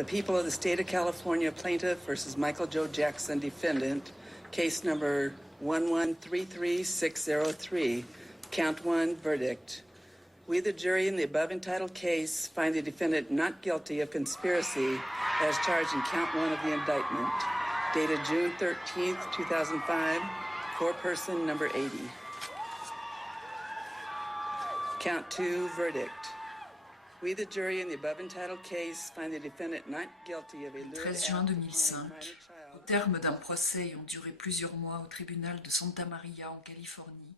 The people of the state of California plaintiff versus Michael Joe Jackson defendant, case number 1133603, count 1, verdict. We, the jury in the above entitled case, find the defendant not guilty of conspiracy as charged in count 1 of the indictment, dated June 13th, 2005, foreperson number 80. Count 2, verdict. We, the jury in the above entitled case, find the defendant not guilty of a lewd 13 juin 2005, au terme d'un procès ayant duré plusieurs mois au tribunal de Santa Maria en Californie,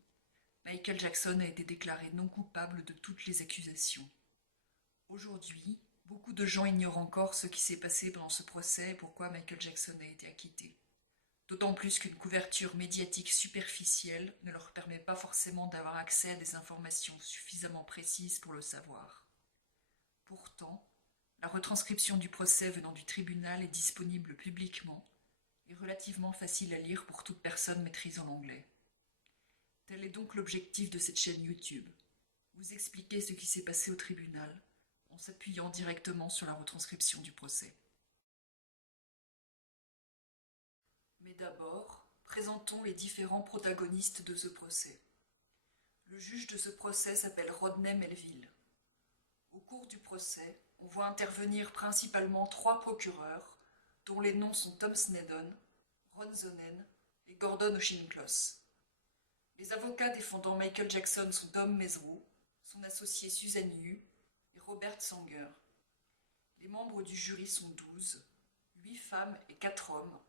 Michael Jackson a été déclaré non coupable de toutes les accusations. Aujourd'hui, beaucoup de gens ignorent encore ce qui s'est passé pendant ce procès et pourquoi Michael Jackson a été acquitté. D'autant plus qu'une couverture médiatique superficielle ne leur permet pas forcément d'avoir accès à des informations suffisamment précises pour le savoir. Pourtant, la retranscription du procès venant du tribunal est disponible publiquement et relativement facile à lire pour toute personne maîtrisant l'anglais. Tel est donc l'objectif de cette chaîne YouTube, vous expliquer ce qui s'est passé au tribunal en s'appuyant directement sur la retranscription du procès. Mais d'abord, présentons les différents protagonistes de ce procès. Le juge de ce procès s'appelle Rodney Melville. Au cours du procès, on voit intervenir principalement 3 procureurs, dont les noms sont Tom Sneddon, Ron Zonen et Gordon O'Shinklos. Les avocats défendant Michael Jackson sont Tom Mesereau, son associé Susan Yu et Robert Sanger. Les membres du jury sont 12, 8 femmes et 4 hommes,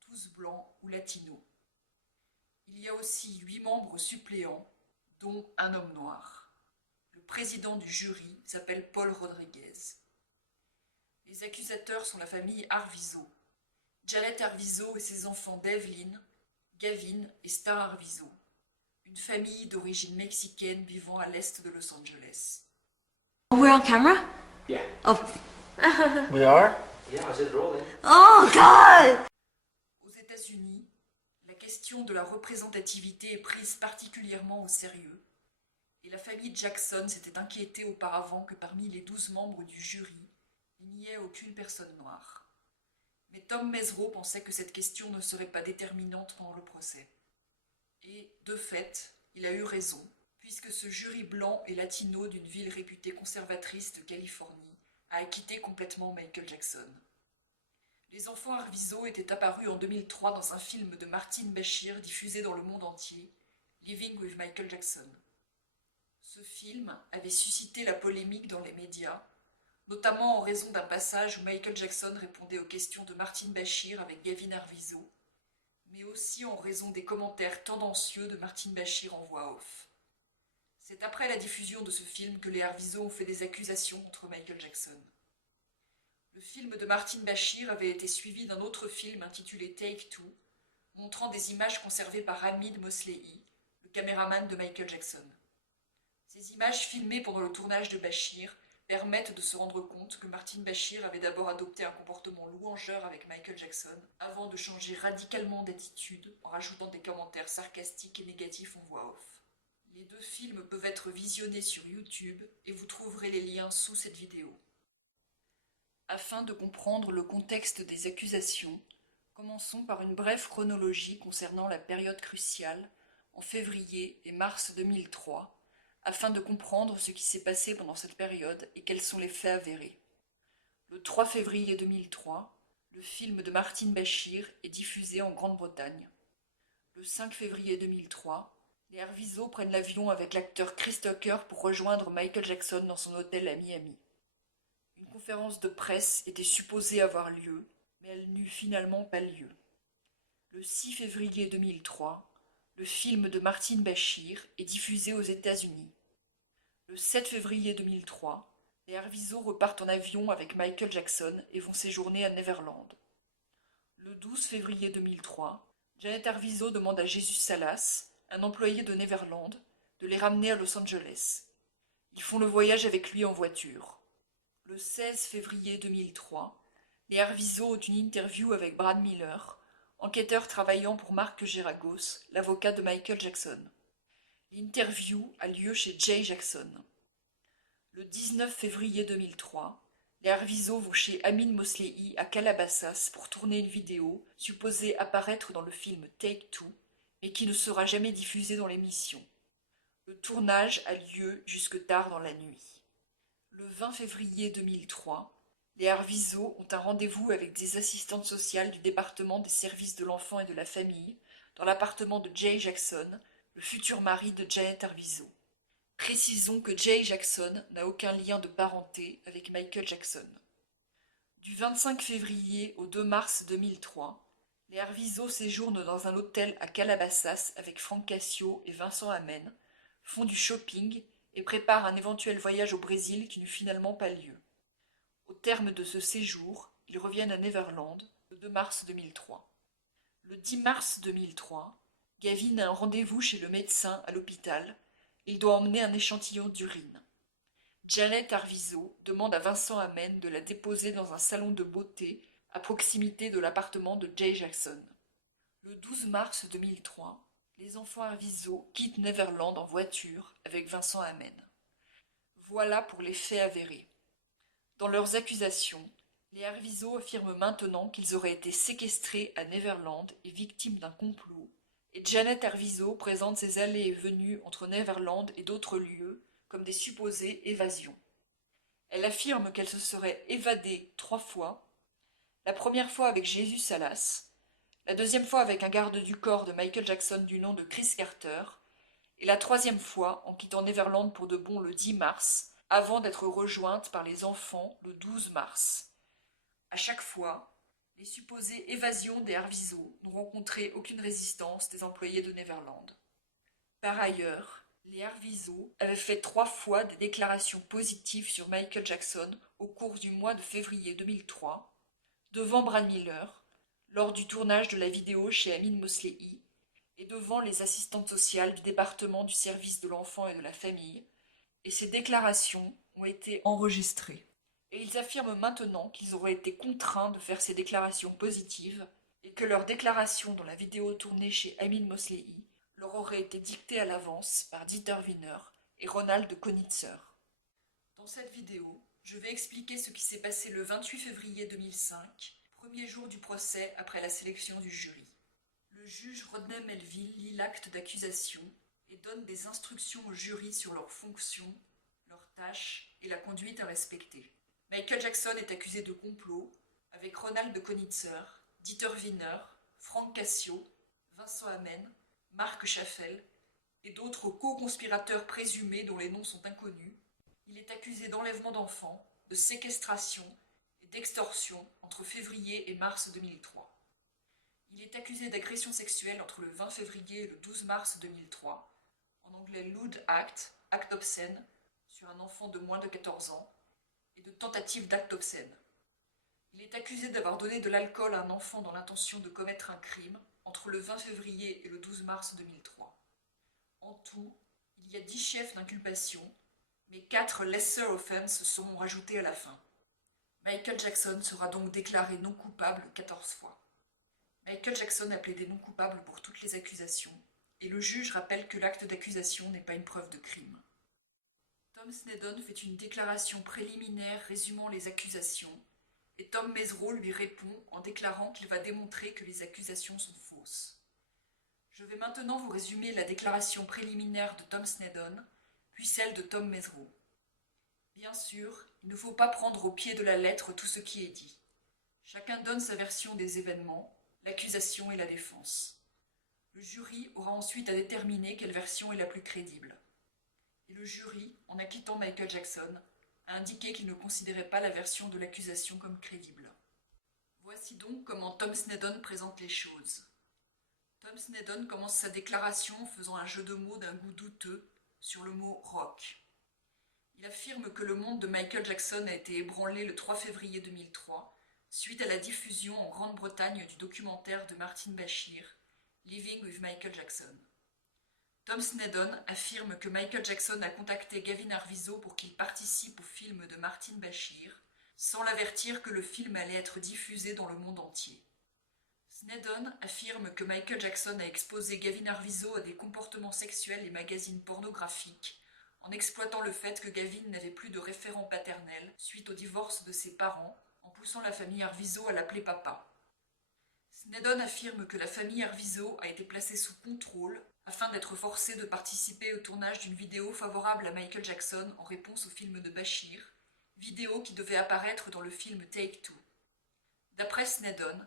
tous blancs ou latinos. Il y a aussi 8 membres suppléants, dont un homme noir. Le président du jury s'appelle Paul Rodriguez. Les accusateurs sont la famille Arvizo. Janet Arvizo et ses enfants Devlin, Gavin et Star Arvizo, une famille d'origine mexicaine vivant à l'est de Los Angeles. We're on camera? Yeah. Oh. We are? Yeah, I said rolling. Oh, God! Aux États-Unis, la question de la représentativité est prise particulièrement au sérieux, et la famille Jackson s'était inquiétée auparavant que parmi les 12 membres du jury, il n'y ait aucune personne noire. Mais Tom Mesereau pensait que cette question ne serait pas déterminante pendant le procès. Et, de fait, il a eu raison, puisque ce jury blanc et latino d'une ville réputée conservatrice de Californie a acquitté complètement Michael Jackson. Les enfants Arvizo étaient apparus en 2003 dans un film de Martin Bashir diffusé dans le monde entier, Living with Michael Jackson. Ce film avait suscité la polémique dans les médias, notamment en raison d'un passage où Michael Jackson répondait aux questions de Martin Bashir avec Gavin Arvizo, mais aussi en raison des commentaires tendancieux de Martin Bashir en voix off. C'est après la diffusion de ce film que les Arvizo ont fait des accusations contre Michael Jackson. Le film de Martin Bashir avait été suivi d'un autre film intitulé Take Two, montrant des images conservées par Hamid Mosley, le caméraman de Michael Jackson. Ces images filmées pendant le tournage de Bashir permettent de se rendre compte que Martin Bashir avait d'abord adopté un comportement louangeur avec Michael Jackson avant de changer radicalement d'attitude en rajoutant des commentaires sarcastiques et négatifs en voix off. Les 2 films peuvent être visionnés sur YouTube et vous trouverez les liens sous cette vidéo. Afin de comprendre le contexte des accusations, commençons par une brève chronologie concernant la période cruciale, en février et mars 2003, afin de comprendre ce qui s'est passé pendant cette période et quels sont les faits avérés. Le 3 février 2003, le film de Martin Bashir est diffusé en Grande-Bretagne. Le 5 février 2003, les Arvizo prennent l'avion avec l'acteur Chris Tucker pour rejoindre Michael Jackson dans son hôtel à Miami. Une conférence de presse était supposée avoir lieu, mais elle n'eut finalement pas lieu. Le 6 février 2003, le film de Martin Bashir est diffusé aux États-Unis. Le 7 février 2003, les Arvizo repartent en avion avec Michael Jackson et vont séjourner à Neverland. Le 12 février 2003, Janet Arvizo demande à Jesus Salas, un employé de Neverland, de les ramener à Los Angeles. Ils font le voyage avec lui en voiture. Le 16 février 2003, les Arvizo ont une interview avec Brad Miller, enquêteur travaillant pour Mark Geragos, l'avocat de Michael Jackson. L'interview a lieu chez Jay Jackson. Le 19 février 2003, les Arvizo vont chez Amin Moslei à Calabasas pour tourner une vidéo supposée apparaître dans le film Take Two, mais qui ne sera jamais diffusée dans l'émission. Le tournage a lieu jusque tard dans la nuit. Le 20 février 2003, les Arvizo ont un rendez-vous avec des assistantes sociales du département des services de l'enfant et de la famille dans l'appartement de Jay Jackson, le futur mari de Janet Arvizo. Précisons que Jay Jackson n'a aucun lien de parenté avec Michael Jackson. Du 25 février au 2 mars 2003, les Arvizo séjournent dans un hôtel à Calabasas avec Frank Cassio et Vincent Amen, font du shopping et préparent un éventuel voyage au Brésil qui n'eut finalement pas lieu. Au terme de ce séjour, ils reviennent à Neverland le 2 mars 2003. Le 10 mars 2003, Gavin a un rendez-vous chez le médecin à l'hôpital. Il doit emmener un échantillon d'urine. Janet Arvizo demande à Vincent Amen de la déposer dans un salon de beauté à proximité de l'appartement de Jay Jackson. Le 12 mars 2003, les enfants Arvizo quittent Neverland en voiture avec Vincent Amen. Voilà pour les faits avérés. Dans leurs accusations, les Arvizo affirment maintenant qu'ils auraient été séquestrés à Neverland et victimes d'un complot, et Janet Arvizo présente ses allées et venues entre Neverland et d'autres lieux comme des supposées évasions. Elle affirme qu'elle se serait évadée 3 fois, la première fois avec Jesus Salas, la deuxième fois avec un garde du corps de Michael Jackson du nom de Chris Carter, et la 3e fois en quittant Neverland pour de bon le 10 mars, avant d'être rejointe par les enfants le 12 mars. À chaque fois, les supposées évasions des Arvizo n'ont rencontré aucune résistance des employés de Neverland. Par ailleurs, les Arvizo avaient fait 3 fois des déclarations positives sur Michael Jackson au cours du mois de février 2003, devant Brad Miller, lors du tournage de la vidéo chez Amin Moslei, et devant les assistantes sociales du département du service de l'enfant et de la famille, et ces déclarations ont été enregistrées. Et ils affirment maintenant qu'ils auraient été contraints de faire ces déclarations positives et que leur déclaration dans la vidéo tournée chez Amin Moslei leur aurait été dictée à l'avance par Dieter Wiener et Ronald Konitzer. Dans cette vidéo, je vais expliquer ce qui s'est passé le 28 février 2005, premier jour du procès après la sélection du jury. Le juge Rodney Melville lit l'acte d'accusation et donne des instructions au jury sur leurs fonctions, leurs tâches et la conduite à respecter. Michael Jackson est accusé de complot avec Ronald Konitzer, Dieter Wiener, Frank Cassio, Vincent Amen, Marc Chaffel et d'autres co-conspirateurs présumés dont les noms sont inconnus. Il est accusé d'enlèvement d'enfants, de séquestration et d'extorsion entre février et mars 2003. Il est accusé d'agression sexuelle entre le 20 février et le 12 mars 2003, en anglais lewd act, acte obscène, sur un enfant de moins de 14 ans, et de tentative d'acte obscène. Il est accusé d'avoir donné de l'alcool à un enfant dans l'intention de commettre un crime entre le 20 février et le 12 mars 2003. En tout, il y a 10 chefs d'inculpation, mais 4 lesser offenses seront rajoutés à la fin. Michael Jackson sera donc déclaré non coupable 14 fois. Michael Jackson a plaidé non coupable pour toutes les accusations, et le juge rappelle que l'acte d'accusation n'est pas une preuve de crime. Tom Sneddon fait une déclaration préliminaire résumant les accusations, et Tom Mesereau lui répond en déclarant qu'il va démontrer que les accusations sont fausses. Je vais maintenant vous résumer la déclaration préliminaire de Tom Sneddon, puis celle de Tom Mesereau. Bien sûr, il ne faut pas prendre au pied de la lettre tout ce qui est dit. Chacun donne sa version des événements, l'accusation et la défense. Le jury aura ensuite à déterminer quelle version est la plus crédible. Et le jury, en acquittant Michael Jackson, a indiqué qu'il ne considérait pas la version de l'accusation comme crédible. Voici donc comment Tom Sneddon présente les choses. Tom Sneddon commence sa déclaration en faisant un jeu de mots d'un goût douteux sur le mot « rock ». Il affirme que le monde de Michael Jackson a été ébranlé le 3 février 2003, suite à la diffusion en Grande-Bretagne du documentaire de Martin Bashir, Living with Michael Jackson. Tom Sneddon affirme que Michael Jackson a contacté Gavin Arvizo pour qu'il participe au film de Martin Bashir, sans l'avertir que le film allait être diffusé dans le monde entier. Sneddon affirme que Michael Jackson a exposé Gavin Arvizo à des comportements sexuels et magazines pornographiques, en exploitant le fait que Gavin n'avait plus de référent paternel suite au divorce de ses parents, en poussant la famille Arvizo à l'appeler papa. Snedden affirme que la famille Arvizo a été placée sous contrôle afin d'être forcée de participer au tournage d'une vidéo favorable à Michael Jackson en réponse au film de Bashir, vidéo qui devait apparaître dans le film Take Two. D'après Snedden,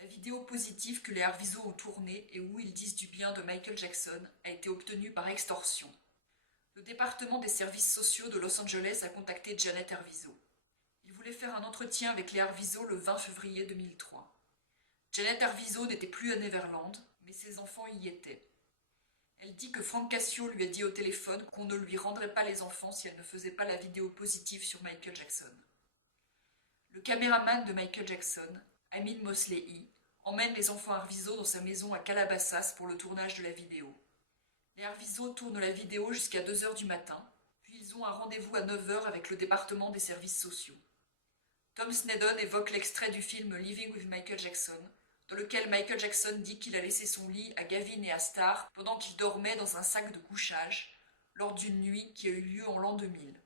la vidéo positive que les Arvizo ont tournée et où ils disent du bien de Michael Jackson a été obtenue par extorsion. Le département des services sociaux de Los Angeles a contacté Janet Arvizo. Il voulait faire un entretien avec les Arvizo le 20 février 2003. Janet Arvizo n'était plus à Neverland, mais ses enfants y étaient. Elle dit que Frank Cassio lui a dit au téléphone qu'on ne lui rendrait pas les enfants si elle ne faisait pas la vidéo positive sur Michael Jackson. Le caméraman de Michael Jackson, Amin Mosley, emmène les enfants Arvizo dans sa maison à Calabasas pour le tournage de la vidéo. Les Arvizo tournent la vidéo jusqu'à 2 h du matin, puis ils ont un rendez-vous à 9 h avec le département des services sociaux. Tom Snedden évoque l'extrait du film Living with Michael Jackson, dans lequel Michael Jackson dit qu'il a laissé son lit à Gavin et à Star pendant qu'ils dormaient dans un sac de couchage, lors d'une nuit qui a eu lieu en l'an 2000.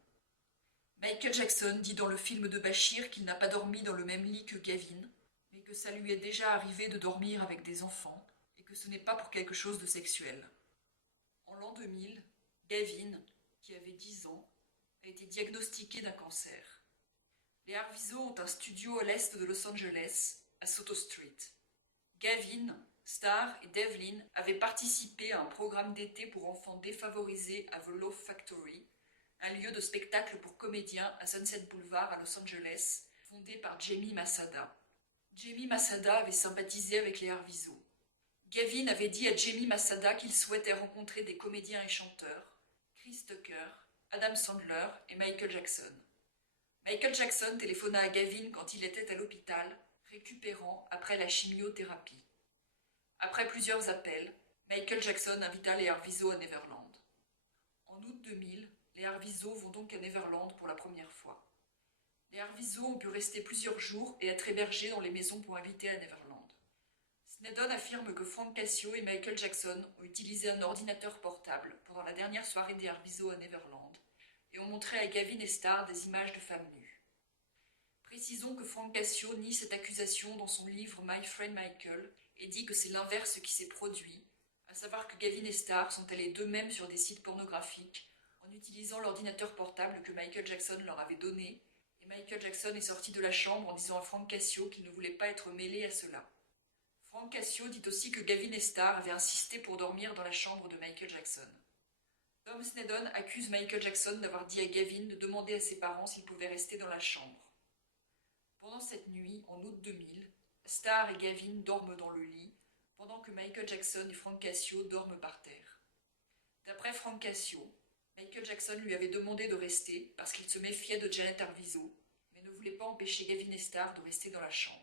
Michael Jackson dit dans le film de Bashir qu'il n'a pas dormi dans le même lit que Gavin, mais que ça lui est déjà arrivé de dormir avec des enfants, et que ce n'est pas pour quelque chose de sexuel. En l'an 2000, Gavin, qui avait 10 ans, a été diagnostiqué d'un cancer. Les Arvizo ont un studio à l'est de Los Angeles, à Soto Street. Gavin, Star et Devlin avaient participé à un programme d'été pour enfants défavorisés à The Love Factory, un lieu de spectacle pour comédiens à Sunset Boulevard à Los Angeles, fondé par Jamie Masada. Jamie Masada avait sympathisé avec les Arvizo. Gavin avait dit à Jamie Masada qu'il souhaitait rencontrer des comédiens et chanteurs, Chris Tucker, Adam Sandler et Michael Jackson. Michael Jackson téléphona à Gavin quand il était à l'hôpital, récupérant après la chimiothérapie. Après plusieurs appels, Michael Jackson invita les Arvizo à Neverland. En août 2000, les Arvizo vont donc à Neverland pour la première fois. Les Arvizo ont pu rester plusieurs jours et être hébergés dans les maisons pour invités à Neverland. Snedden affirme que Frank Cassio et Michael Jackson ont utilisé un ordinateur portable pendant la dernière soirée des Arvizo à Neverland et ont montré à Gavin et Star des images de femmes nues. Précisons que Frank Cassio nie cette accusation dans son livre My Friend Michael et dit que c'est l'inverse qui s'est produit, à savoir que Gavin et Star sont allés d'eux-mêmes sur des sites pornographiques en utilisant l'ordinateur portable que Michael Jackson leur avait donné, et Michael Jackson est sorti de la chambre en disant à Frank Cassio qu'il ne voulait pas être mêlé à cela. Frank Cassio dit aussi que Gavin et Star avaient insisté pour dormir dans la chambre de Michael Jackson. Tom Snedden accuse Michael Jackson d'avoir dit à Gavin de demander à ses parents s'ils pouvaient rester dans la chambre. Pendant cette nuit, en août 2000, Star et Gavin dorment dans le lit, pendant que Michael Jackson et Frank Cassio dorment par terre. D'après Frank Cassio, Michael Jackson lui avait demandé de rester parce qu'il se méfiait de Janet Arvizo, mais ne voulait pas empêcher Gavin et Star de rester dans la chambre.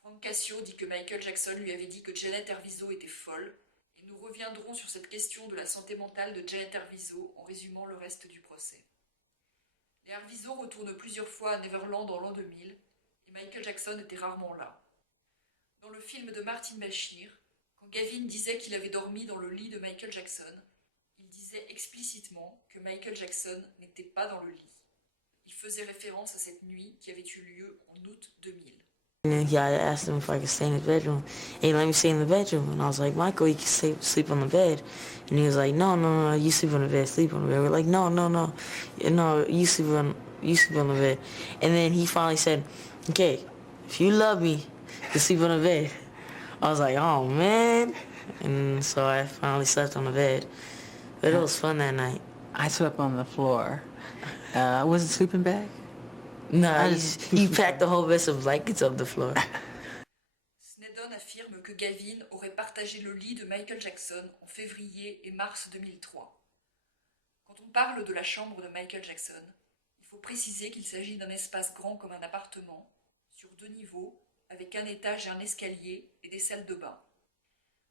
Frank Cassio dit que Michael Jackson lui avait dit que Janet Arvizo était folle, et nous reviendrons sur cette question de la santé mentale de Janet Arvizo en résumant le reste du procès. Les Arvizo retournent plusieurs fois à Neverland en l'an 2000, et Michael Jackson était rarement là. Dans le film de Martin Bashir, quand Gavin disait qu'il avait dormi dans le lit de Michael Jackson, il disait explicitement que Michael Jackson n'était pas dans le lit. Il faisait référence à cette nuit qui avait eu lieu en août 2000. And then I asked him if I could stay in his bedroom. And he let me stay in the bedroom. And I was like, Michael, you can sleep on the bed. And he was like, no, you sleep on the bed, sleep on the bed. We're like, no, you sleep on the bed. And then he finally said, okay, if you love me, you sleep on the bed. I was like, oh, man. And so I finally slept on the bed. But it was fun that night. I slept on the floor. I wasn't sleeping bag. No, he packed the whole mess of blankets on the floor. Snedden affirme que Gavin aurait partagé le lit de Michael Jackson en février et mars 2003. Quand on parle de la chambre de Michael Jackson, il faut préciser qu'il s'agit d'un espace grand comme un appartement, sur 2 niveaux, avec un étage et un escalier et des salles de bain.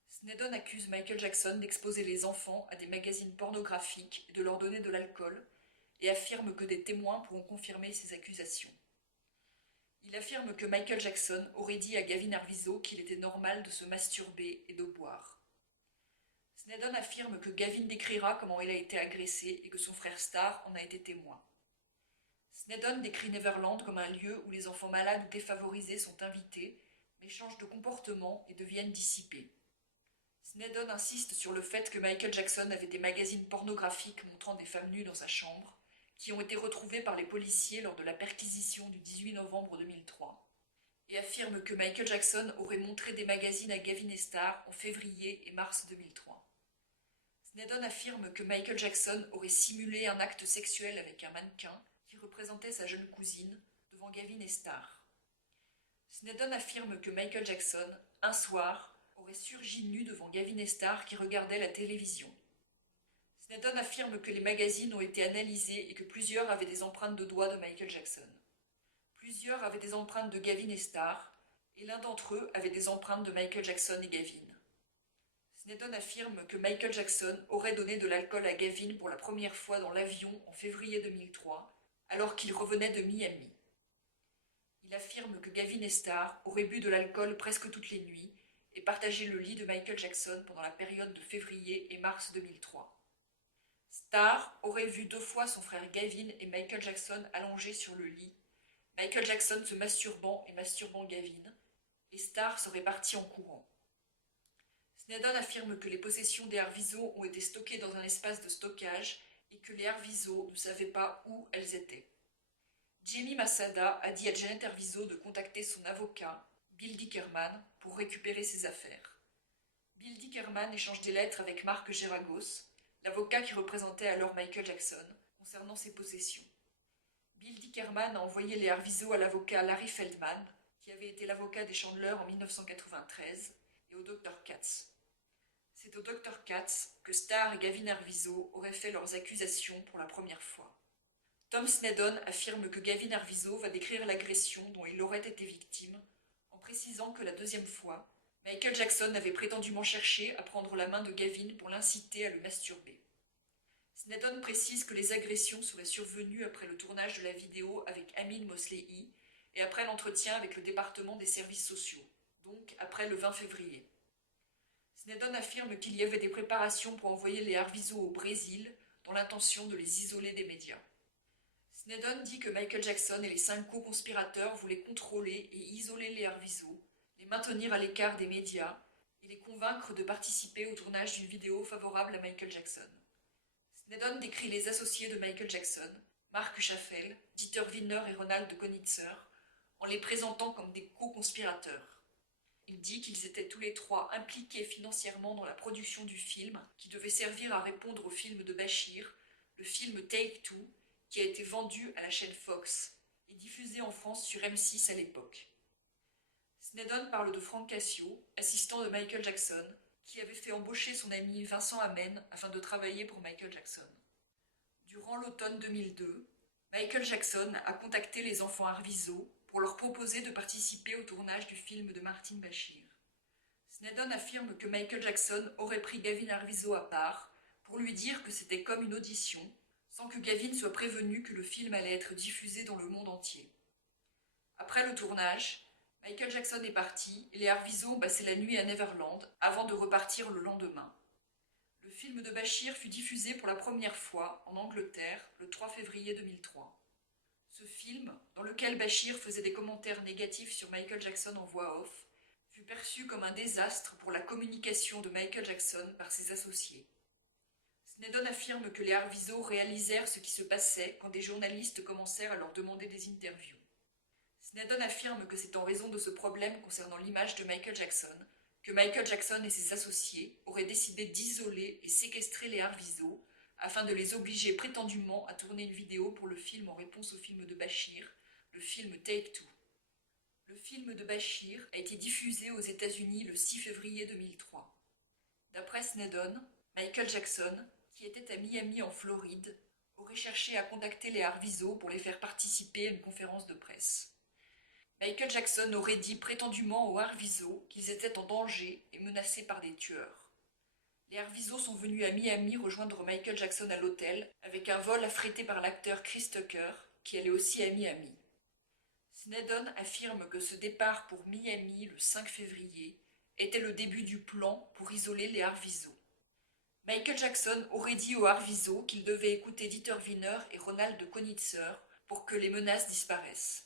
Snedden accuse Michael Jackson d'exposer les enfants à des magazines pornographiques et de leur donner de l'alcool, et affirme que des témoins pourront confirmer ces accusations. Il affirme que Michael Jackson aurait dit à Gavin Arvizo qu'il était normal de se masturber et de boire. Snedden affirme que Gavin décrira comment elle a été agressée et que son frère Starr en a été témoin. Snedden décrit Neverland comme un lieu où les enfants malades ou défavorisés sont invités, mais changent de comportement et deviennent dissipés. Snedden insiste sur le fait que Michael Jackson avait des magazines pornographiques montrant des femmes nues dans sa chambre, qui ont été retrouvés par les policiers lors de la perquisition du 18 novembre 2003, et affirme que Michael Jackson aurait montré des magazines à Gavin et Starr en février et mars 2003. Snedden affirme que Michael Jackson aurait simulé un acte sexuel avec un mannequin qui représentait sa jeune cousine devant Gavin et Starr. Snedden affirme que Michael Jackson, un soir, aurait surgi nu devant Gavin et Starr qui regardaient la télévision. Snedden affirme que les magazines ont été analysés et que plusieurs avaient des empreintes de doigts de Michael Jackson. Plusieurs avaient des empreintes de Gavin et Starr, et l'un d'entre eux avait des empreintes de Michael Jackson et Gavin. Snedden affirme que Michael Jackson aurait donné de l'alcool à Gavin pour la première fois dans l'avion en février 2003, alors qu'il revenait de Miami. Il affirme que Gavin et Starr auraient bu de l'alcool presque toutes les nuits et partagé le lit de Michael Jackson pendant la période de février et mars 2003. Starr aurait vu 2 fois son frère Gavin et Michael Jackson allongés sur le lit, Michael Jackson se masturbant et masturbant Gavin, et Starr serait parti en courant. Snedden affirme que les possessions des Arvizo ont été stockées dans un espace de stockage et que les Arvizo ne savaient pas où elles étaient. Jamie Masada a dit à Janet Arvizo de contacter son avocat, Bill Dickerman, pour récupérer ses affaires. Bill Dickerman échange des lettres avec Mark Geragos, l'avocat qui représentait alors Michael Jackson, concernant ses possessions. Bill Dickerman a envoyé les Arvizo à l'avocat Larry Feldman, qui avait été l'avocat des Chandler en 1993, et au Dr Katz. C'est au Dr Katz que Starr et Gavin Arvizo auraient fait leurs accusations pour la première fois. Tom Snedden affirme que Gavin Arvizo va décrire l'agression dont il aurait été victime, en précisant que la deuxième fois, Michael Jackson avait prétendument cherché à prendre la main de Gavin pour l'inciter à le masturber. Snedden précise que les agressions seraient survenues après le tournage de la vidéo avec Amin Mosley et après l'entretien avec le département des services sociaux, donc après le 20 février. Snedden affirme qu'il y avait des préparations pour envoyer les Arvizo au Brésil dans l'intention de les isoler des médias. Snedden dit que Michael Jackson et les 5 co-conspirateurs voulaient contrôler et isoler les Arvizo, les maintenir à l'écart des médias et les convaincre de participer au tournage d'une vidéo favorable à Michael Jackson. Snedden décrit les associés de Michael Jackson, Mark Schaffel, Dieter Wiener et Ronald Konitzer, en les présentant comme des co-conspirateurs. Il dit qu'ils étaient tous les 3 impliqués financièrement dans la production du film qui devait servir à répondre au film de Bashir, le film Take Two, qui a été vendu à la chaîne Fox et diffusé en France sur M6 à l'époque. Snedden parle de Frank Cassio, assistant de Michael Jackson, qui avait fait embaucher son ami Vincent Amen afin de travailler pour Michael Jackson. Durant l'automne 2002, Michael Jackson a contacté les enfants Arvizo pour leur proposer de participer au tournage du film de Martin Bashir. Snedden affirme que Michael Jackson aurait pris Gavin Arvizo à part pour lui dire que c'était comme une audition, sans que Gavin soit prévenu que le film allait être diffusé dans le monde entier. Après le tournage, Michael Jackson est parti et les Arvizo ont passé la nuit à Neverland avant de repartir le lendemain. Le film de Bashir fut diffusé pour la première fois en Angleterre le 3 février 2003. Ce film, dans lequel Bashir faisait des commentaires négatifs sur Michael Jackson en voix off, fut perçu comme un désastre pour la communication de Michael Jackson par ses associés. Snedden affirme que les Arvizo réalisèrent ce qui se passait quand des journalistes commencèrent à leur demander des interviews. Snedden affirme que c'est en raison de ce problème concernant l'image de Michael Jackson que Michael Jackson et ses associés auraient décidé d'isoler et séquestrer les Arvizo afin de les obliger prétendument à tourner une vidéo pour le film en réponse au film de Bashir, le film Take Two. Le film de Bashir a été diffusé aux États-Unis le 6 février 2003. D'après Snedden, Michael Jackson, qui était à Miami en Floride, aurait cherché à contacter les Arvizo pour les faire participer à une conférence de presse. Michael Jackson aurait dit prétendument aux Arvizo qu'ils étaient en danger et menacés par des tueurs. Les Arvizo sont venus à Miami rejoindre Michael Jackson à l'hôtel avec un vol affrété par l'acteur Chris Tucker, qui allait aussi à Miami. Snedden affirme que ce départ pour Miami le 5 février était le début du plan pour isoler les Arvizo. Michael Jackson aurait dit au Arvizo qu'il devait écouter Dieter Wiener et Ronald de Konitzer pour que les menaces disparaissent.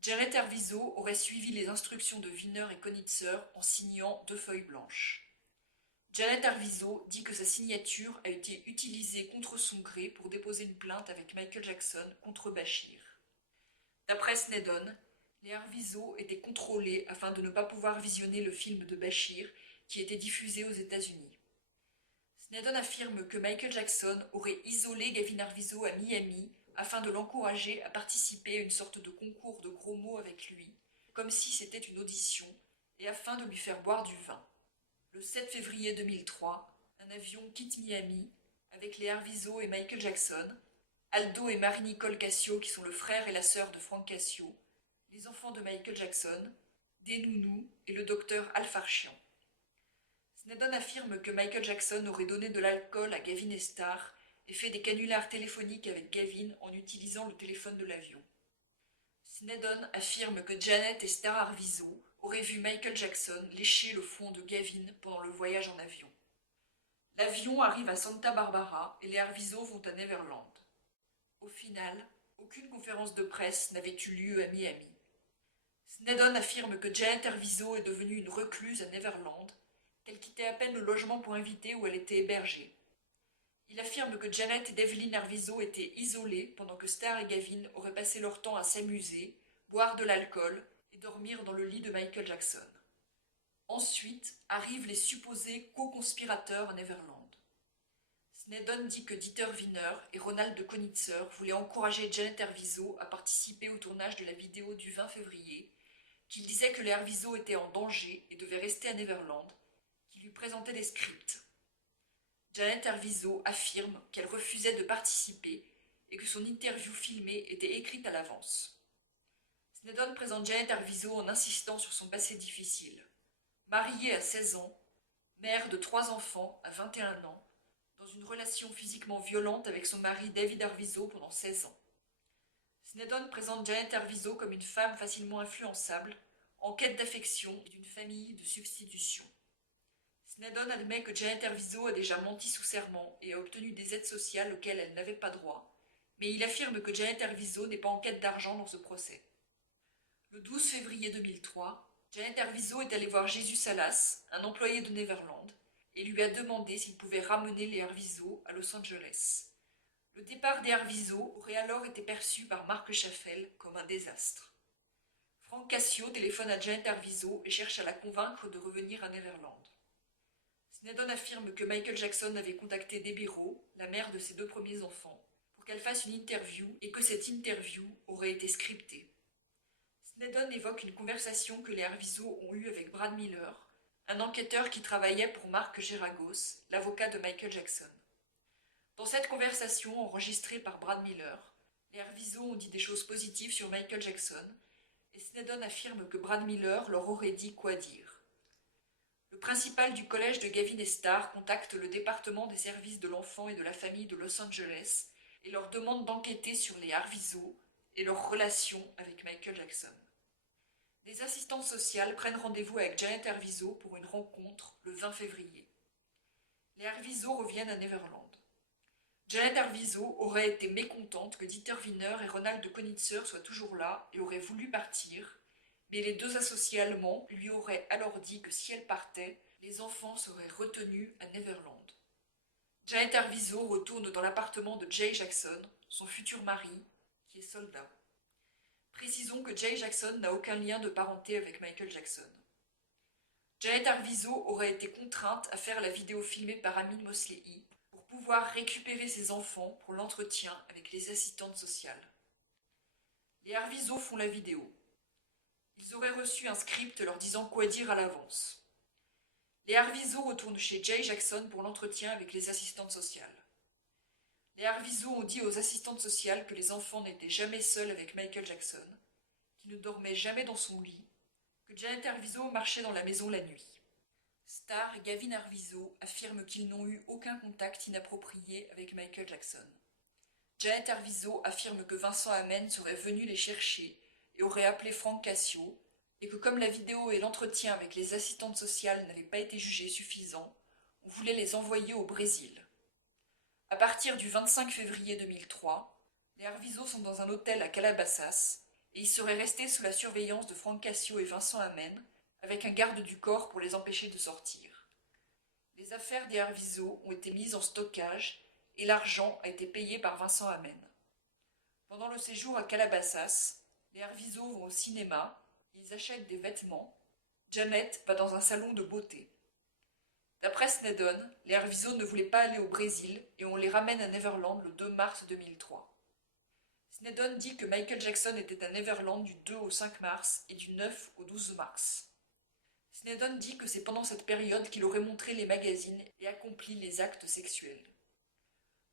Janet Arvizo aurait suivi les instructions de Wiener et Konitzer en signant 2 feuilles blanches. Janet Arvizo dit que sa signature a été utilisée contre son gré pour déposer une plainte avec Michael Jackson contre Bashir. D'après Snedden, les Arvizo étaient contrôlés afin de ne pas pouvoir visionner le film de Bashir qui était diffusé aux États-Unis. Snedden affirme que Michael Jackson aurait isolé Gavin Arvizo à Miami afin de l'encourager à participer à une sorte de concours de gros mots avec lui, comme si c'était une audition, et afin de lui faire boire du vin. Le 7 février 2003, un avion quitte Miami avec les Arvizo et Michael Jackson, Aldo et Marie-Nicole Cassio qui sont le frère et la sœur de Frank Cassio, les enfants de Michael Jackson, des nounous et le docteur Al-Farshian. Snedden affirme que Michael Jackson aurait donné de l'alcool à Gavin et Star et fait des canulars téléphoniques avec Gavin en utilisant le téléphone de l'avion. Snedden affirme que Janet et Star Arvizo auraient vu Michael Jackson lécher le front de Gavin pendant le voyage en avion. L'avion arrive à Santa Barbara et les Arvizo vont à Neverland. Au final, aucune conférence de presse n'avait eu lieu à Miami. Snedden affirme que Janet Arvizo est devenue une recluse à Neverland, qu'elle quittait à peine le logement pour inviter où elle était hébergée. Il affirme que Janet et Devlin Arvizo étaient isolées pendant que Star et Gavin auraient passé leur temps à s'amuser, boire de l'alcool et dormir dans le lit de Michael Jackson. Ensuite arrivent les supposés co-conspirateurs à Neverland. Snedden dit que Dieter Wiener et Ronald de Konitzer voulaient encourager Janet Arvizo à participer au tournage de la vidéo du 20 février, qu'il disait que les Arvizo étaient en danger et devaient rester à Neverland, qu'il lui présentait des scripts. Janet Arvizo affirme qu'elle refusait de participer et que son interview filmée était écrite à l'avance. Snedden présente Janet Arvizo en insistant sur son passé difficile. Mariée à 16 ans, mère de 3 enfants à 21 ans, dans une relation physiquement violente avec son mari David Arvizo pendant 16 ans. Snedden présente Janet Arvizo comme une femme facilement influençable, en quête d'affection et d'une famille de substitution. Snedden admet que Janet Arvizo a déjà menti sous serment et a obtenu des aides sociales auxquelles elle n'avait pas droit, mais il affirme que Janet Arvizo n'est pas en quête d'argent dans ce procès. Le 12 février 2003, Janet Arvizo est allée voir Jesus Salas, un employé de Neverland, et lui a demandé s'il pouvait ramener les Arvizo à Los Angeles. Le départ des Arvizo aurait alors été perçu par Mark Schaffel comme un désastre. Frank Cassio téléphone à Janet Arvizo et cherche à la convaincre de revenir à Neverland. Snedden affirme que Michael Jackson avait contacté Debbie Rowe, la mère de ses 2 premiers enfants, pour qu'elle fasse une interview et que cette interview aurait été scriptée. Snedden évoque une conversation que les Arvizo ont eue avec Brad Miller, un enquêteur qui travaillait pour Mark Geragos, l'avocat de Michael Jackson. Dans cette conversation enregistrée par Brad Miller, les Arvizo ont dit des choses positives sur Michael Jackson et Snedden affirme que Brad Miller leur aurait dit quoi dire. Le principal du collège de Gavin et Star contacte le département des services de l'enfant et de la famille de Los Angeles et leur demande d'enquêter sur les Arvizo et leur relation avec Michael Jackson. Des assistantes sociales prennent rendez-vous avec Janet Arvizo pour une rencontre le 20 février. Les Arvizo reviennent à Neverland. Janet Arvizo aurait été mécontente que Dieter Wiener et Ronald de Konitzer soient toujours là et aurait voulu partir, mais les 2 associés allemands lui auraient alors dit que si elle partait, les enfants seraient retenus à Neverland. Janet Arvizo retourne dans l'appartement de Jay Jackson, son futur mari, qui est soldat. Précisons que Jay Jackson n'a aucun lien de parenté avec Michael Jackson. Janet Arvizo aurait été contrainte à faire la vidéo filmée par Amin Moslei pour pouvoir récupérer ses enfants pour l'entretien avec les assistantes sociales. Les Arvizo font la vidéo. Ils auraient reçu un script leur disant quoi dire à l'avance. Les Arvizo retournent chez Jay Jackson pour l'entretien avec les assistantes sociales. Les Arvizo ont dit aux assistantes sociales que les enfants n'étaient jamais seuls avec Michael Jackson, qu'il ne dormait jamais dans son lit, que Janet Arvizo marchait dans la maison la nuit. Star et Gavin Arvizo affirment qu'ils n'ont eu aucun contact inapproprié avec Michael Jackson. Janet Arvizo affirme que Vincent Amen serait venu les chercher et aurait appelé Frank Cassio, et que comme la vidéo et l'entretien avec les assistantes sociales n'avaient pas été jugés suffisants, on voulait les envoyer au Brésil. À partir du 25 février 2003, les Arvizo sont dans un hôtel à Calabasas et ils seraient restés sous la surveillance de Frank Cassio et Vincent Amen, avec un garde du corps pour les empêcher de sortir. Les affaires des Arvizo ont été mises en stockage et l'argent a été payé par Vincent Amen. Pendant le séjour à Calabasas, les Arvizo vont au cinéma, ils achètent des vêtements. Janet va dans un salon de beauté. D'après Snedden, les Arvizo ne voulaient pas aller au Brésil et on les ramène à Neverland le 2 mars 2003. Snedden dit que Michael Jackson était à Neverland du 2 au 5 mars et du 9 au 12 mars. Snedden dit que c'est pendant cette période qu'il aurait montré les magazines et accompli les actes sexuels.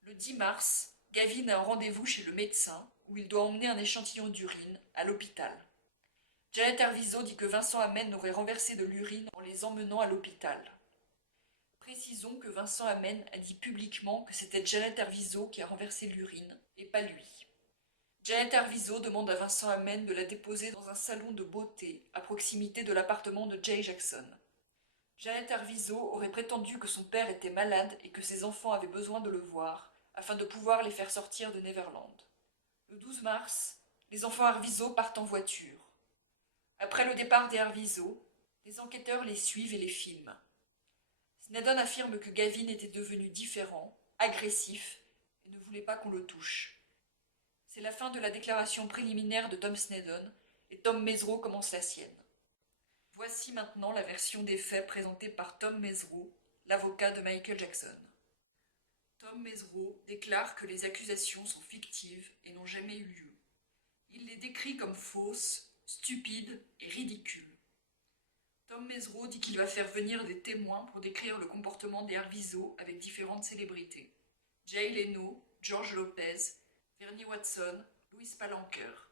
Le 10 mars, Gavin a un rendez-vous chez le médecin où il doit emmener un échantillon d'urine à l'hôpital. Janet Arvizo dit que Vincent Amen aurait renversé de l'urine en les emmenant à l'hôpital. Précisons que Vincent Amen a dit publiquement que c'était Janet Arvizo qui a renversé l'urine et pas lui. Janet Arvizo demande à Vincent Amen de la déposer dans un salon de beauté à proximité de l'appartement de Jay Jackson. Janet Arvizo aurait prétendu que son père était malade et que ses enfants avaient besoin de le voir afin de pouvoir les faire sortir de Neverland. Le 12 mars, les enfants Arvizo partent en voiture. Après le départ des Arvizo, les enquêteurs les suivent et les filment. Snedden affirme que Gavin était devenu différent, agressif et ne voulait pas qu'on le touche. C'est la fin de la déclaration préliminaire de Tom Snedden et Tom Mesereau commence la sienne. Voici maintenant la version des faits présentée par Tom Mesereau, l'avocat de Michael Jackson. Tom Mesereau déclare que les accusations sont fictives et n'ont jamais eu lieu. Il les décrit comme fausses, stupides et ridicules. Tom Mesereau dit qu'il va faire venir des témoins pour décrire le comportement des Arvizo avec différentes célébrités. Jay Leno, George Lopez, Bernie Watson, Louis Palanker.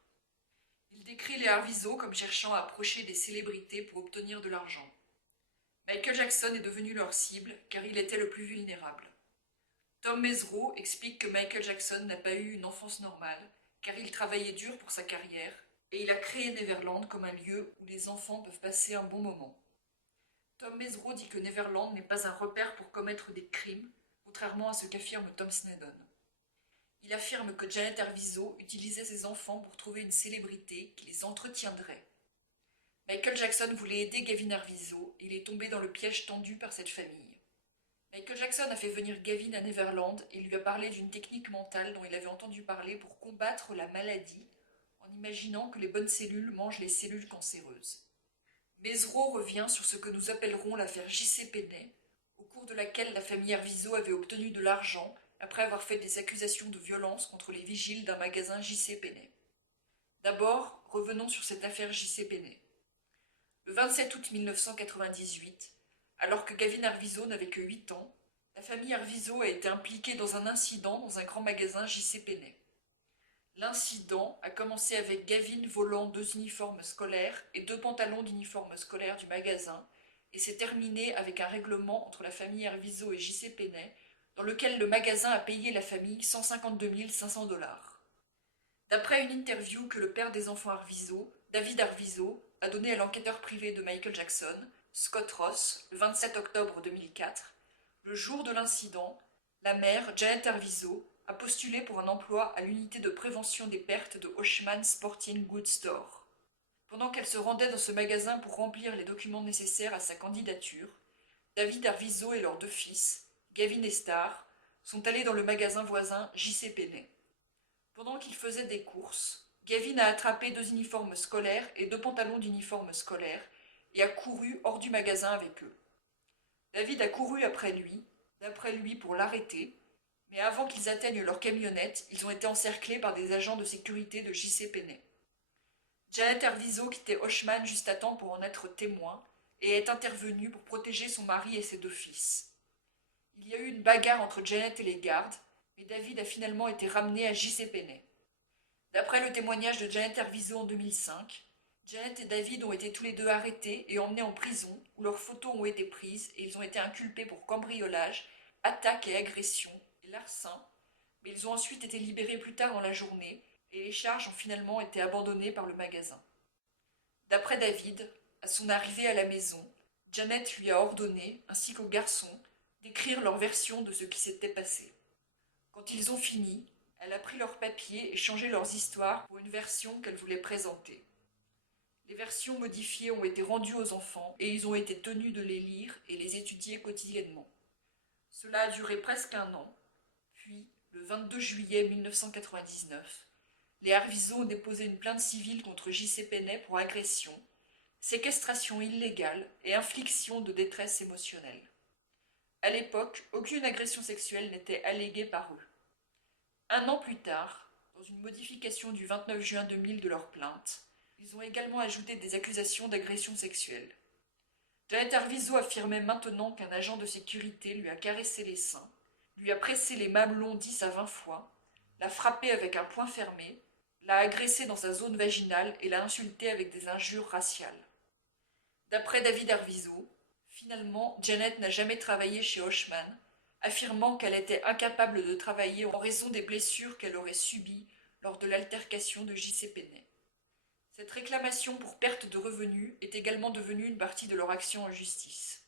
Il décrit les Arvizo comme cherchant à approcher des célébrités pour obtenir de l'argent. Michael Jackson est devenu leur cible car il était le plus vulnérable. Tom Mesereau explique que Michael Jackson n'a pas eu une enfance normale car il travaillait dur pour sa carrière et il a créé Neverland comme un lieu où les enfants peuvent passer un bon moment. Tom Mesereau dit que Neverland n'est pas un repère pour commettre des crimes, contrairement à ce qu'affirme Tom Snedden. Il affirme que Janet Arvizo utilisait ses enfants pour trouver une célébrité qui les entretiendrait. Michael Jackson voulait aider Gavin Arvizo et il est tombé dans le piège tendu par cette famille. Michael Jackson a fait venir Gavin à Neverland et lui a parlé d'une technique mentale dont il avait entendu parler pour combattre la maladie, en imaginant que les bonnes cellules mangent les cellules cancéreuses. Mesereau revient sur ce que nous appellerons l'affaire J.C. Penney, au cours de laquelle la famille Arvizo avait obtenu de l'argent après avoir fait des accusations de violence contre les vigiles d'un magasin J.C. Penney. D'abord, revenons sur cette affaire J.C. Penney. Le 27 août 1998, alors que Gavin Arvizo n'avait que 8 ans, la famille Arvizo a été impliquée dans un incident dans un grand magasin J.C. Penney. L'incident a commencé avec Gavin volant 2 uniformes scolaires et 2 pantalons d'uniforme scolaire du magasin et s'est terminé avec un règlement entre la famille Arvizo et J.C. Penney dans lequel le magasin a payé la famille 152 500 $. D'après une interview que le père des enfants Arvizo, David Arvizo, a donnée à l'enquêteur privé de Michael Jackson, Scott Ross, le 27 octobre 2004, le jour de l'incident, la mère, Janet Arvizo, a postulé pour un emploi à l'unité de prévention des pertes de Oshman Sporting Goods Store. Pendant qu'elle se rendait dans ce magasin pour remplir les documents nécessaires à sa candidature, David Arvizo et leurs 2 fils, Gavin et Star, sont allés dans le magasin voisin J.C. Penney. Pendant qu'ils faisaient des courses, Gavin a attrapé 2 uniformes scolaires et 2 pantalons d'uniforme scolaire et a couru hors du magasin avec eux. David a couru après lui, d'après lui pour l'arrêter, mais avant qu'ils atteignent leur camionnette, ils ont été encerclés par des agents de sécurité de J.C. Penney. Janet Arvizo quittait Oshman juste à temps pour en être témoin et est intervenue pour protéger son mari et ses 2 fils. Il y a eu une bagarre entre Janet et les gardes, mais David a finalement été ramené à J.C. Penney. D'après le témoignage de Janet Arvizo en 2005, Janet et David ont été tous les 2 arrêtés et emmenés en prison où leurs photos ont été prises et ils ont été inculpés pour cambriolage, attaque et agression et larcin, mais ils ont ensuite été libérés plus tard dans la journée et les charges ont finalement été abandonnées par le magasin. D'après David, à son arrivée à la maison, Janet lui a ordonné, ainsi qu'au garçon, d'écrire leur version de ce qui s'était passé. Quand ils ont fini, elle a pris leurs papiers et changé leurs histoires pour une version qu'elle voulait présenter. Les versions modifiées ont été rendues aux enfants et ils ont été tenus de les lire et les étudier quotidiennement. Cela a duré presque un an, puis, le 22 juillet 1999, les Arvizo ont déposé une plainte civile contre J.C. Penney pour agression, séquestration illégale et infliction de détresse émotionnelle. À l'époque, aucune agression sexuelle n'était alléguée par eux. Un an plus tard, dans une modification du 29 juin 2000 de leur plainte, ils ont également ajouté des accusations d'agression sexuelle. Janet Arvizo affirmait maintenant qu'un agent de sécurité lui a caressé les seins, lui a pressé les mamelons 10 à 20 fois, l'a frappé avec un poing fermé, l'a agressé dans sa zone vaginale et l'a insulté avec des injures raciales. D'après David Arvizo, finalement, Janet n'a jamais travaillé chez Hochman, affirmant qu'elle était incapable de travailler en raison des blessures qu'elle aurait subies lors de l'altercation de J.C. Penney. Cette réclamation pour perte de revenus est également devenue une partie de leur action en justice.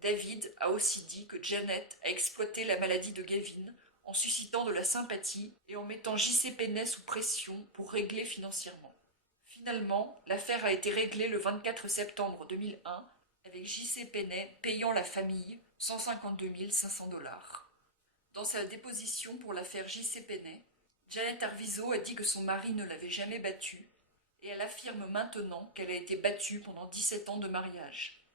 David a aussi dit que Janet a exploité la maladie de Gavin en suscitant de la sympathie et en mettant J.C. Penney sous pression pour régler financièrement. Finalement, l'affaire a été réglée le 24 septembre 2001 avec J.C. Penney payant la famille 152 500 $. Dans sa déposition pour l'affaire J.C. Penney, Janet Arvizo a dit que son mari ne l'avait jamais battue et elle affirme maintenant qu'elle a été battue pendant 17 ans de mariage.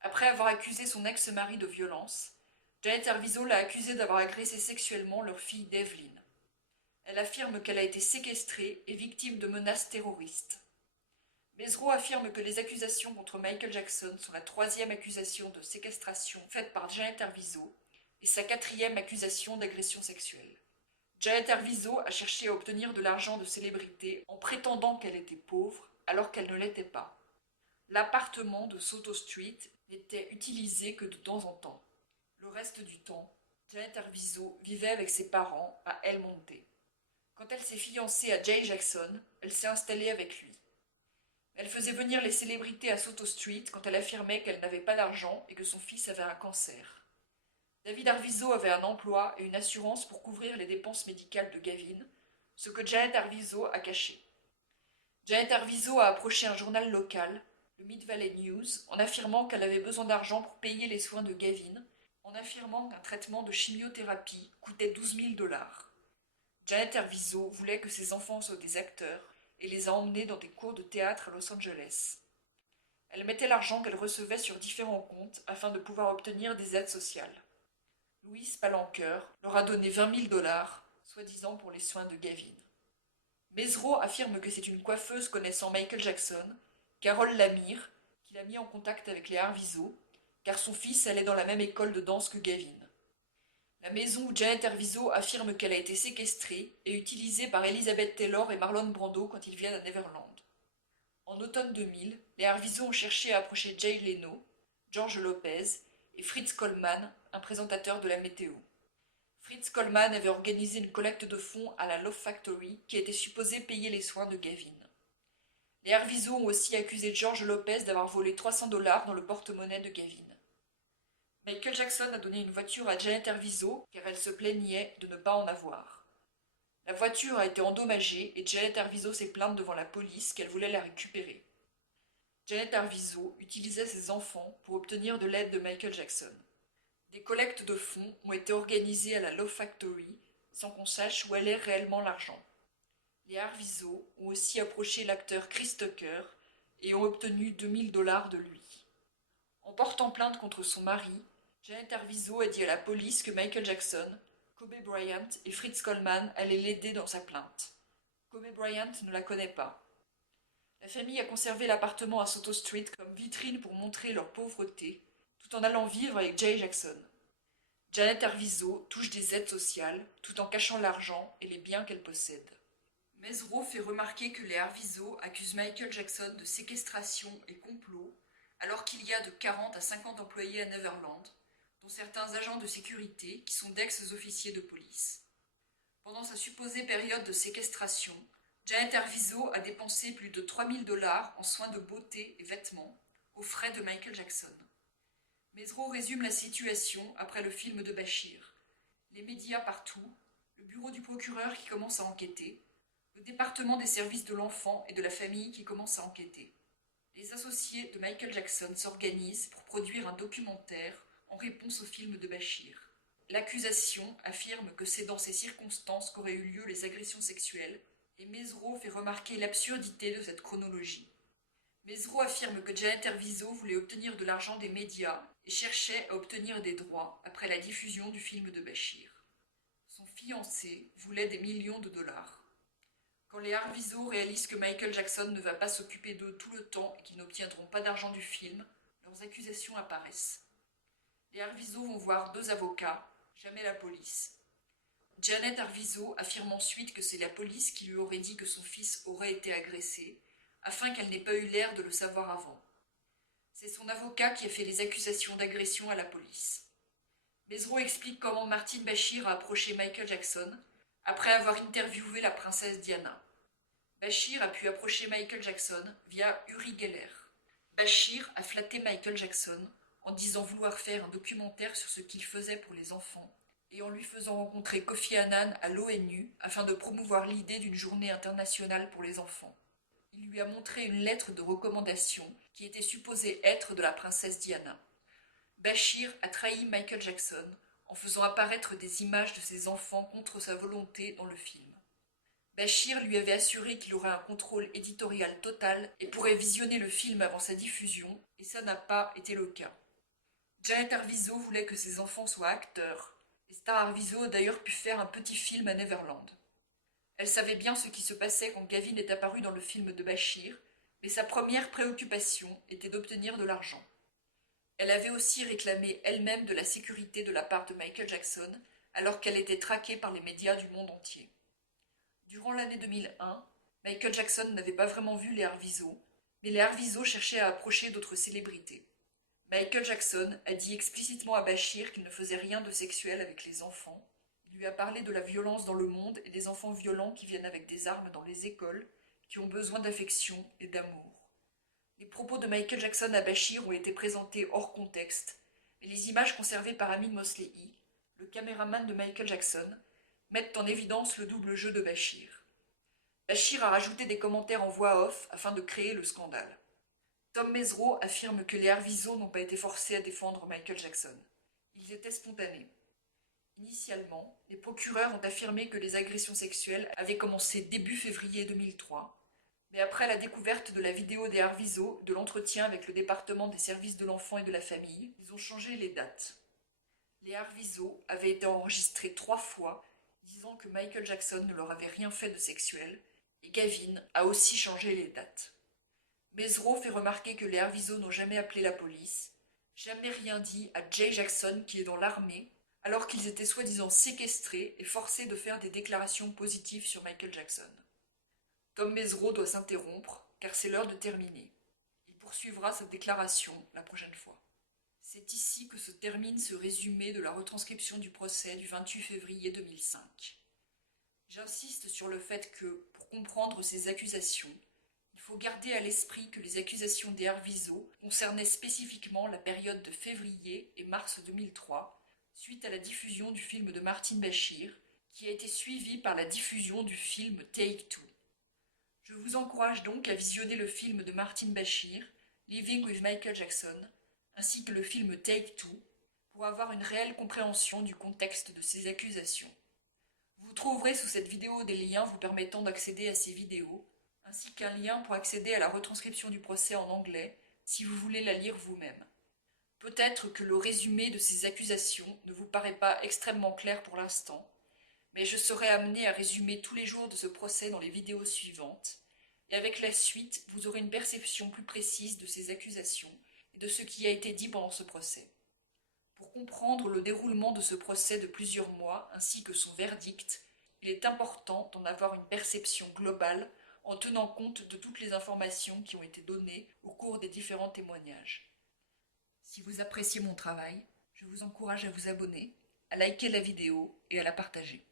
Après avoir accusé son ex-mari de violence, Janet Arvizo l'a accusé d'avoir agressé sexuellement leur fille Devlin. Elle affirme qu'elle a été séquestrée et victime de menaces terroristes. Mesro affirme que les accusations contre Michael Jackson sont la 3e accusation de séquestration faite par Janet Arvizo et sa 4e accusation d'agression sexuelle. Janet Arvizo a cherché à obtenir de l'argent de célébrités en prétendant qu'elle était pauvre alors qu'elle ne l'était pas. L'appartement de Soto Street n'était utilisé que de temps en temps. Le reste du temps, Janet Arvizo vivait avec ses parents à El Monte. Quand elle s'est fiancée à Jay Jackson, elle s'est installée avec lui. Elle faisait venir les célébrités à Soto Street quand elle affirmait qu'elle n'avait pas d'argent et que son fils avait un cancer. David Arvizo avait un emploi et une assurance pour couvrir les dépenses médicales de Gavin, ce que Janet Arvizo a caché. Janet Arvizo a approché un journal local, le Mid Valley News, en affirmant qu'elle avait besoin d'argent pour payer les soins de Gavin, en affirmant qu'un traitement de chimiothérapie coûtait 12 000 $. Janet Arvizo voulait que ses enfants soient des acteurs et les a emmenés dans des cours de théâtre à Los Angeles. Elle mettait l'argent qu'elle recevait sur différents comptes afin de pouvoir obtenir des aides sociales. Louise Palanker leur a donné 20 000 $, soi-disant pour les soins de Gavin. Mesro affirme que c'est une coiffeuse connaissant Michael Jackson, Carole Lamire, qui l'a mis en contact avec les Arvizo, car son fils allait dans la même école de danse que Gavin. La maison où Janet Arvizo affirme qu'elle a été séquestrée est utilisée par Elizabeth Taylor et Marlon Brando quand ils viennent à Neverland. En automne 2000, les Arvizo ont cherché à approcher Jay Leno, George Lopez et Fritz Coleman, un présentateur de la météo. Fritz Coleman avait organisé une collecte de fonds à la Love Factory qui était supposée payer les soins de Gavin. Les Arvizo ont aussi accusé George Lopez d'avoir volé 300 $ dans le porte-monnaie de Gavin. Michael Jackson a donné une voiture à Janet Arvizo car elle se plaignait de ne pas en avoir. La voiture a été endommagée et Janet Arvizo s'est plainte devant la police qu'elle voulait la récupérer. Janet Arvizo utilisait ses enfants pour obtenir de l'aide de Michael Jackson. Des collectes de fonds ont été organisées à la Love Factory sans qu'on sache où allait réellement l'argent. Les Arvizo ont aussi approché l'acteur Chris Tucker et ont obtenu 2 000 $ de lui. En portant plainte contre son mari, Janet Arvizo a dit à la police que Michael Jackson, Kobe Bryant et Fritz Coleman allaient l'aider dans sa plainte. Kobe Bryant ne la connaît pas. La famille a conservé l'appartement à Soto Street comme vitrine pour montrer leur pauvreté, tout en allant vivre avec Jay Jackson. Janet Arvizo touche des aides sociales, tout en cachant l'argent et les biens qu'elle possède. Mesro fait remarquer que les Arvizo accusent Michael Jackson de séquestration et complot, alors qu'il y a de 40 à 50 employés à Neverland, dont certains agents de sécurité qui sont d'ex-officiers de police. Pendant sa supposée période de séquestration, Janet Arvizo a dépensé plus de 3 000 $ en soins de beauté et vêtements, aux frais de Michael Jackson. Mesro résume la situation après le film de Bachir. Les médias partout, le bureau du procureur qui commence à enquêter, le département des services de l'enfant et de la famille qui commence à enquêter. Les associés de Michael Jackson s'organisent pour produire un documentaire en réponse au film de Bachir. L'accusation affirme que c'est dans ces circonstances qu'auraient eu lieu les agressions sexuelles, et Mesro fait remarquer l'absurdité de cette chronologie. Mesro affirme que Janet Arvizo voulait obtenir de l'argent des médias et cherchait à obtenir des droits après la diffusion du film de Bachir. Son fiancé voulait des millions de dollars. Quand les Arvizo réalisent que Michael Jackson ne va pas s'occuper d'eux tout le temps et qu'ils n'obtiendront pas d'argent du film, leurs accusations apparaissent. Les Arvizo vont voir 2 avocats, jamais la police. Janet Arvizo affirme ensuite que c'est la police qui lui aurait dit que son fils aurait été agressé, afin qu'elle n'ait pas eu l'air de le savoir avant. C'est son avocat qui a fait les accusations d'agression à la police. Mesro explique comment Martin Bashir a approché Michael Jackson après avoir interviewé la princesse Diana. Bashir a pu approcher Michael Jackson via Uri Geller. Bashir a flatté Michael Jackson en disant vouloir faire un documentaire sur ce qu'il faisait pour les enfants et en lui faisant rencontrer Kofi Annan à l'ONU afin de promouvoir l'idée d'une journée internationale pour les enfants. Il lui a montré une lettre de recommandation qui était supposée être de la princesse Diana. Bashir a trahi Michael Jackson en faisant apparaître des images de ses enfants contre sa volonté dans le film. Bashir lui avait assuré qu'il aurait un contrôle éditorial total et pourrait visionner le film avant sa diffusion, et ça n'a pas été le cas. Janet Arvizo voulait que ses enfants soient acteurs, et Star Arvizo a d'ailleurs pu faire un petit film à Neverland. Elle savait bien ce qui se passait quand Gavin est apparu dans le film de Bashir, mais sa première préoccupation était d'obtenir de l'argent. Elle avait aussi réclamé elle-même de la sécurité de la part de Michael Jackson, alors qu'elle était traquée par les médias du monde entier. Durant l'année 2001, Michael Jackson n'avait pas vraiment vu les Arvizo, mais les Arvizo cherchaient à approcher d'autres célébrités. Michael Jackson a dit explicitement à Bashir qu'il ne faisait rien de sexuel avec les enfants. Il lui a parlé de la violence dans le monde et des enfants violents qui viennent avec des armes dans les écoles, qui ont besoin d'affection et d'amour. Les propos de Michael Jackson à Bashir ont été présentés hors contexte, mais les images conservées par Amin Moslei, le caméraman de Michael Jackson, mettent en évidence le double jeu de Bashir. Bashir a rajouté des commentaires en voix off afin de créer le scandale. Tom Mesro affirme que les Arvizo n'ont pas été forcés à défendre Michael Jackson. Ils étaient spontanés. Initialement, les procureurs ont affirmé que les agressions sexuelles avaient commencé début février 2003, mais après la découverte de la vidéo des Arvizo, de l'entretien avec le département des services de l'enfant et de la famille, ils ont changé les dates. Les Arvizo avaient été enregistrés 3 fois, disant que Michael Jackson ne leur avait rien fait de sexuel, et Gavin a aussi changé les dates. Mesro fait remarquer que les Arvizo n'ont jamais appelé la police, jamais rien dit à Jay Jackson qui est dans l'armée, alors qu'ils étaient soi-disant séquestrés et forcés de faire des déclarations positives sur Michael Jackson. Tom Mesro doit s'interrompre, car c'est l'heure de terminer. Il poursuivra sa déclaration la prochaine fois. C'est ici que se termine ce résumé de la retranscription du procès du 28 février 2005. J'insiste sur le fait que, pour comprendre ces accusations, il faut garder à l'esprit que les accusations des Arvizo concernaient spécifiquement la période de février et mars 2003, suite à la diffusion du film de Martin Bashir, qui a été suivie par la diffusion du film Take Two. Je vous encourage donc à visionner le film de Martin Bashir, Living with Michael Jackson, ainsi que le film Take Two, pour avoir une réelle compréhension du contexte de ces accusations. Vous trouverez sous cette vidéo des liens vous permettant d'accéder à ces vidéos, ainsi qu'un lien pour accéder à la retranscription du procès en anglais, si vous voulez la lire vous-même. Peut-être que le résumé de ces accusations ne vous paraît pas extrêmement clair pour l'instant, mais je serai amené à résumer tous les jours de ce procès dans les vidéos suivantes, et avec la suite, vous aurez une perception plus précise de ces accusations et de ce qui a été dit pendant ce procès. Pour comprendre le déroulement de ce procès de plusieurs mois ainsi que son verdict, il est important d'en avoir une perception globale en tenant compte de toutes les informations qui ont été données au cours des différents témoignages. Si vous appréciez mon travail, je vous encourage à vous abonner, à liker la vidéo et à la partager.